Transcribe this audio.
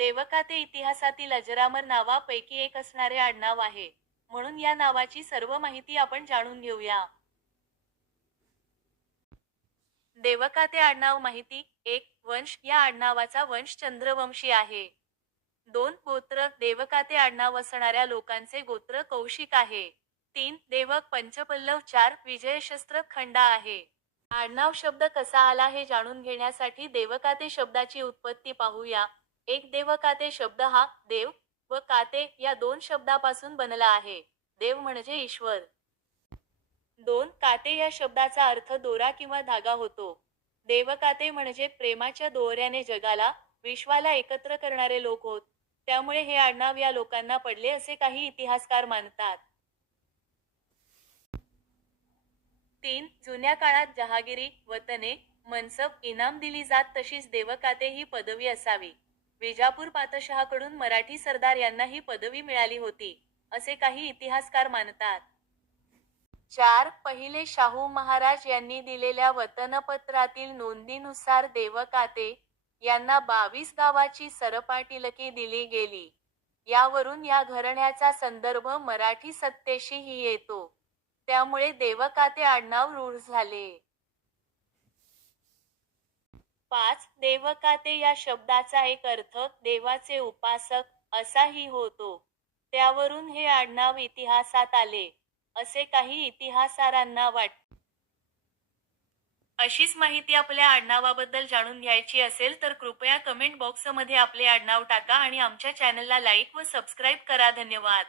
देवकाते इतिहासातील अजरामर नावापैकी एक असणारे आडनाव आहे. म्हणून या नावाची सर्व माहिती आपण जाणून घेऊया. देवकाते आडनाव माहिती एक वंश या आडनावाचा वंश चंद्रवंशी आहे. दोन गोत्र देवकाते आडनाव असणाऱ्या लोकांचे गोत्र कौशिक आहे. तीन देवक पंचपल्लव चार विजयशस्त्र खंडा आहे. आडनाव शब्द कसा आला हे जाणून घेण्यासाठी देवकाते शब्दाची उत्पत्ती पाहूया. एक देव काते शब्द हा देव व काते या दोन शब्दापासून बनला आहे. देव म्हणजे ईश्वर. दोन काते या शब्दाचा अर्थ दोरा किंवा धागा होतो. देवकाते म्हणजे प्रेमाच्या दोऱ्याने जगाला विश्वाला एकत्र करणारे लोक होत. त्यामुळे हे आडनाव या लोकांना पडले असे काही इतिहासकार मानतात. तीन जुन्या काळात जहागिरी वतने मनसब इनाम दिली जात तशीच देवकाते ही पदवी असावी. विजापूर पातशहाकडून मराठी सरदार यांना ही पदवी मिळाली होती असे काही इतिहासकार मानतात. चार पहिले शाहू महाराज यांनी दिलेल्या वतनपत्रातील नोंदीनुसार देवकाते यांना बावीस गावाची सरपाटीलकी दिली गेली. यावरून या घराण्याचा संदर्भ मराठी सत्तेशीही येतो. त्यामुळे देवकाते आडनाव रूढ झाले. पाच देवकाते या शब्दाचा एक अर्थ देवाचे उपासक असाही होतो. त्यावरून हे आडनाव इतिहासात आले असे काही इतिहासारांना वाट अशीच माहिती आपल्या आडनावाबद्दल जाणून घ्यायची असेल तर कृपया कमेंट बॉक्समध्ये आपले आडनाव टाका आणि आमच्या चॅनलला लाईक व सबस्क्राईब करा. धन्यवाद.